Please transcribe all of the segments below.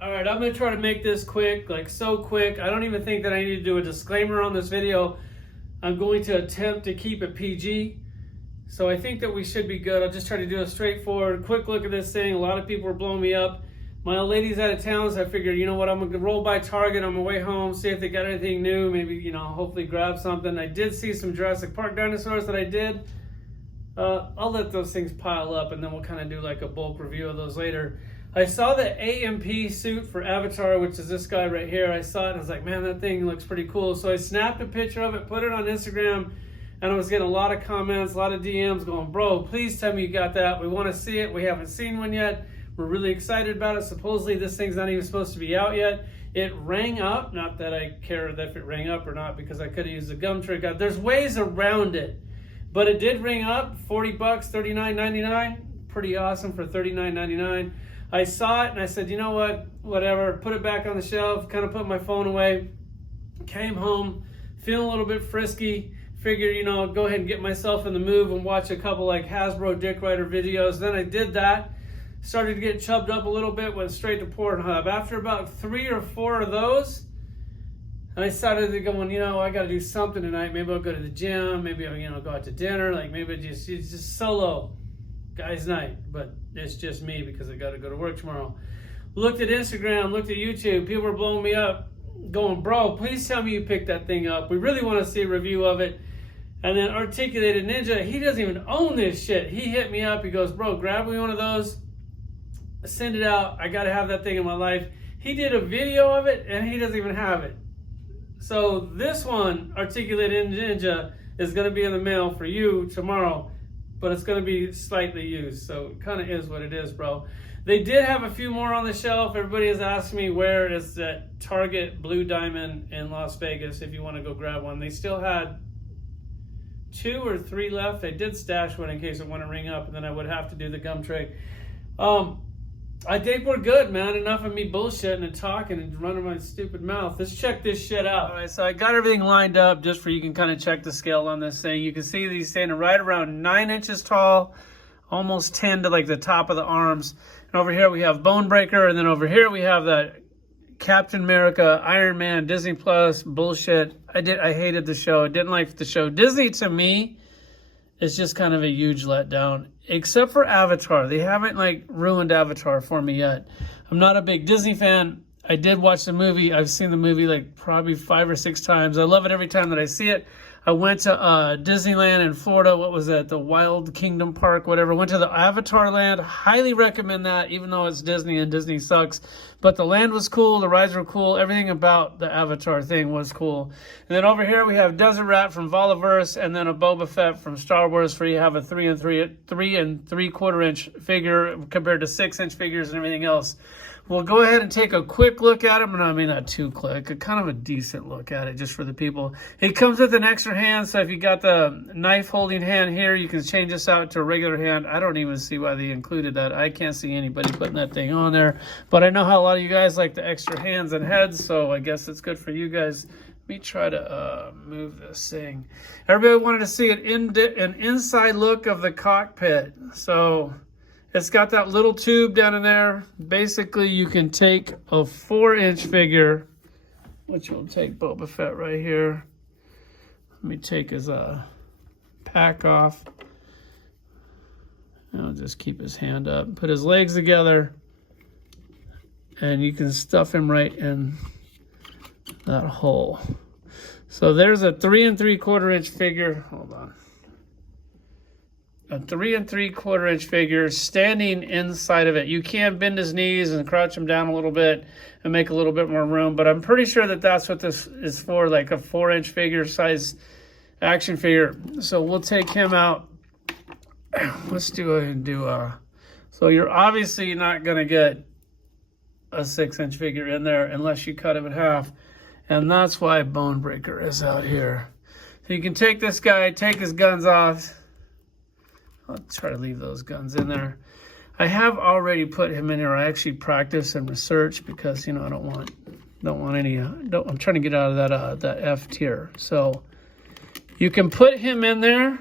All right, I'm gonna try to make this quick, like so quick. I don't even think that I need to do a disclaimer on this video. I'm going to attempt to keep it PG. So I think that we should be good. I'll just try to do a straightforward, quick look at this thing. A lot of people are blowing me up. My old lady's out of town, so I figured, you know what, I'm gonna roll by Target on my way home, see if they got anything new, maybe, you know, hopefully grab something. I did see some Jurassic Park dinosaurs that I did. I'll let those things pile up and then we'll kind of do like a bulk review of those later. I saw the AMP suit for Avatar, which is this guy right here. I saw it and I was like, man, that thing looks pretty cool. So I snapped a picture of it, put it on Instagram, and I was getting a lot of comments, a lot of DMs going, bro, please tell me you got that. We want to see it. We haven't seen one yet. We're really excited about it. Supposedly this thing's not even supposed to be out yet. It rang up. Not that I care if it rang up or not, because I could have used the gum trick. There's ways around it. But it did ring up, $40, $39.99. Pretty awesome for $39.99. I saw it and I said, you know what, whatever, put it back on the shelf, kind of put my phone away, came home, feeling a little bit frisky, figured, you know, go ahead and get myself in the move and watch a couple like Hasbro Dick Rider videos. Then I did that, started to get chubbed up a little bit, went straight to Pornhub. After about 3 or 4 of those, I started to going, you know, I got to do something tonight. Maybe I'll go to the gym. Maybe I'll, you know, go out to dinner. Like maybe it's just solo guys night. But it's just me because I got to go to work tomorrow. Looked at Instagram, looked at YouTube. People were blowing me up going, bro, please tell me you picked that thing up. We really want to see a review of it. And then Articulated Ninja, he doesn't even own this shit. He hit me up. He goes, bro, grab me one of those. Send it out. I got to have that thing in my life. He did a video of it and he doesn't even have it. So this one, Articulated Ninja, is going to be in the mail for you tomorrow, but it's going to be slightly used. So it kind of is what it is, bro. They did have a few more on the shelf. Everybody is asking me where is that Target Blue Diamond in Las Vegas if you want to go grab one. They still had 2 or 3 left. They did stash one in case it want to ring up, and then I would have to do the gum trick. I think we're good, man. Enough of me bullshitting and talking and running my stupid mouth. Let's check this shit out. All right, so I got everything lined up just for you can kind of check the scale on this thing. You can see these standing right around 9 inches tall, almost 10 to like the top of the arms. And over here we have Bone Breaker, and then over here we have that Captain America, Iron Man, Disney Plus bullshit. I hated the show. I didn't like the show. Disney to me is just kind of a huge letdown. Except for Avatar. They haven't like ruined Avatar for me yet. I'm not a big Disney fan. I did watch the movie. I've seen the movie like probably 5 or 6 times. I love it every time that I see it. I went to Disneyland in Florida. What was that? The Wild Kingdom Park, whatever. Went to the Avatar land. Highly recommend that, even though it's Disney and Disney sucks. But the land was cool. The rides were cool. Everything about the Avatar thing was cool. And then over here we have Desert Rat from Volaverse, and then a Boba Fett from Star Wars, where you have a 3 and 3/4 inch figure compared to 6-inch figures and everything else. We'll go ahead and take a quick look at him. I mean, not too quick, a kind of a decent look at it just for the people. It comes with an extra hand, so if you got the knife holding hand here, you can change this out to a regular hand. I don't even see why they included that. I can't see anybody putting that thing on there, but I know how a lot of you guys like the extra hands and heads, so I guess it's good for you guys. Let me try to move this thing. Everybody wanted to see an inside look of the cockpit, so it's got that little tube down in there. Basically, you can take a 4-inch figure, which will take Boba Fett right here. Let me take his pack off. And I'll just keep his hand up. Put his legs together, and you can stuff him right in that hole. So there's a 3 3/4 inch figure. Hold on. A 3 3/4 inch figure standing inside of it. You can bend his knees and crouch him down a little bit and make a little bit more room, but I'm pretty sure that that's what this is for, like a 4-inch figure size action figure. So we'll take him out. Let's do so you're obviously not gonna get a 6-inch figure in there unless you cut him in half, and that's why Bone Breaker is out here. So you can take this guy, take his guns off. I'll try to leave those guns in there. I have already put him in here. I actually practiced and researched because, you know, I don't want any. I'm trying to get out of that F tier. So you can put him in there.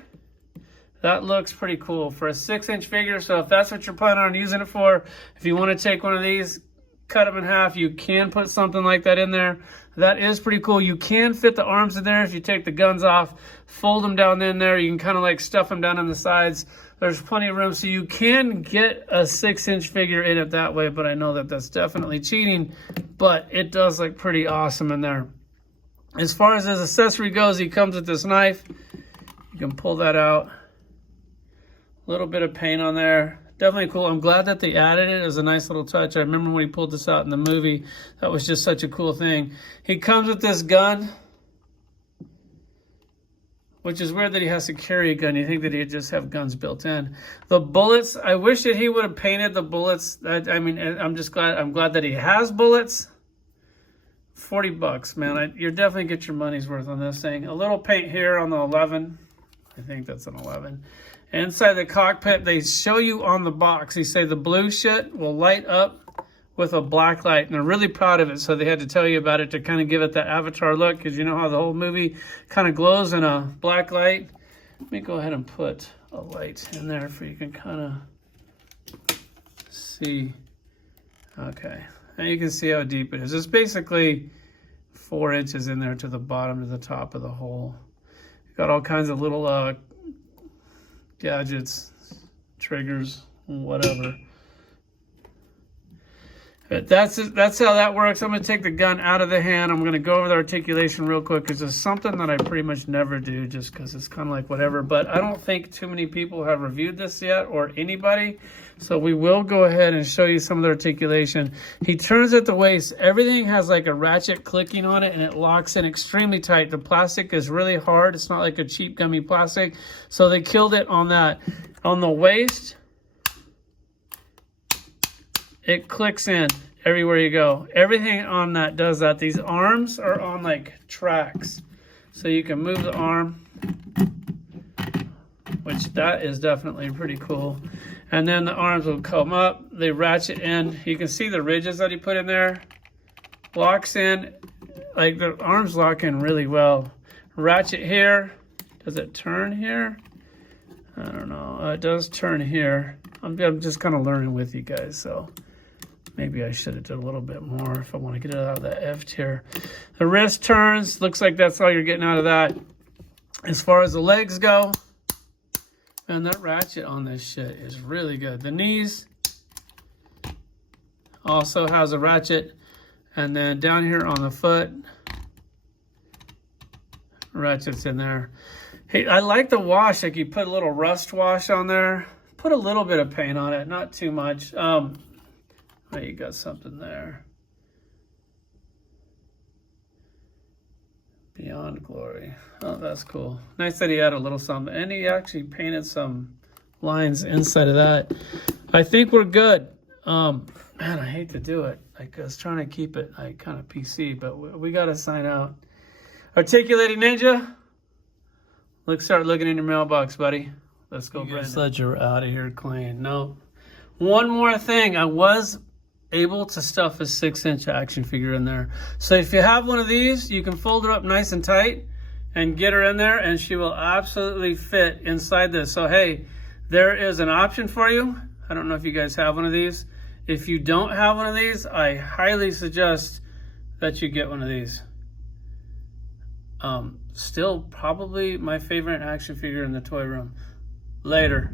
That looks pretty cool for a 6-inch figure. So if that's what you're planning on using it for, if you want to take one of these, cut them in half. You can put something like that in there. That is pretty cool. You can fit the arms in there if you take the guns off, fold them down in there. You can kind of like stuff them down on the sides. There's plenty of room, so you can get a 6-inch figure in it that way, but I know that that's definitely cheating, but it does look pretty awesome in there. As far as his accessory goes, he comes with this knife. You can pull that out. A little bit of paint on there. Definitely cool. I'm glad that they added it as a nice little touch. I remember when he pulled this out in the movie. That was just such a cool thing. He comes with this gun, which is weird that he has to carry a gun. You think that he'd just have guns built in. The bullets, I wish that he would have painted the bullets. I mean, I'm glad that he has bullets. $40, man. You definitely get your money's worth on this thing. A little paint here on the 11. I think that's an 11. Inside the cockpit, they show you on the box. They say the blue shit will light up with a black light, and they're really proud of it, so they had to tell you about it to kind of give it that Avatar look, because you know how the whole movie kind of glows in a black light. Let me go ahead and put a light in there for you can kind of see. Okay, and you can see how deep it is. It's basically 4 inches in there to the bottom to the top of the hole. Got all kinds of little gadgets, triggers, whatever. But that's how that works. I'm going to take the gun out of the hand. I'm going to go over the articulation real quick because it's something that I pretty much never do just because it's kind of like whatever. But I don't think too many people have reviewed this yet or anybody. So we will go ahead and show you some of the articulation. He turns at the waist. Everything has like a ratchet clicking on it and it locks in extremely tight. The plastic is really hard. It's not like a cheap gummy plastic. So they killed it on that. On the waist, it clicks in everywhere you go. Everything on that does that. These arms are on like tracks. So you can move the arm, which that is definitely pretty cool. And then the arms will come up, they ratchet in. You can see the ridges that he put in there. Locks in, like the arms lock in really well. Ratchet here. Does it turn here? I don't know. It does turn here. I'm just kind of learning with you guys, so maybe I should have done a little bit more if I want to get it out of that F tier. The wrist turns. Looks like that's all you're getting out of that. As far as the legs go, and that ratchet on this shit is really good. The knees also has a ratchet. And then down here on the foot, ratchets in there. Hey, I like the wash. Like you put a little rust wash on there. Put a little bit of paint on it, not too much. Oh, you got something there. Beyond Glory. Oh, that's cool. Nice that he had a little something. And he actually painted some lines inside of that. I think we're good. Man, I hate to do it. Like I was trying to keep it like kind of PC, but we got to sign out. Articulating Ninja. Start looking in your mailbox, buddy. Let's go, Brandon. Said you're out of here clean. No. One more thing. I was able to stuff a 6-inch action figure in there. So if you have one of these, you can fold her up nice and tight and get her in there and she will absolutely fit inside this. So hey, there is an option for you. I don't know if you guys have one of these. If you don't have one of these, I highly suggest that you get one of these. Still probably my favorite action figure in the toy room. Later.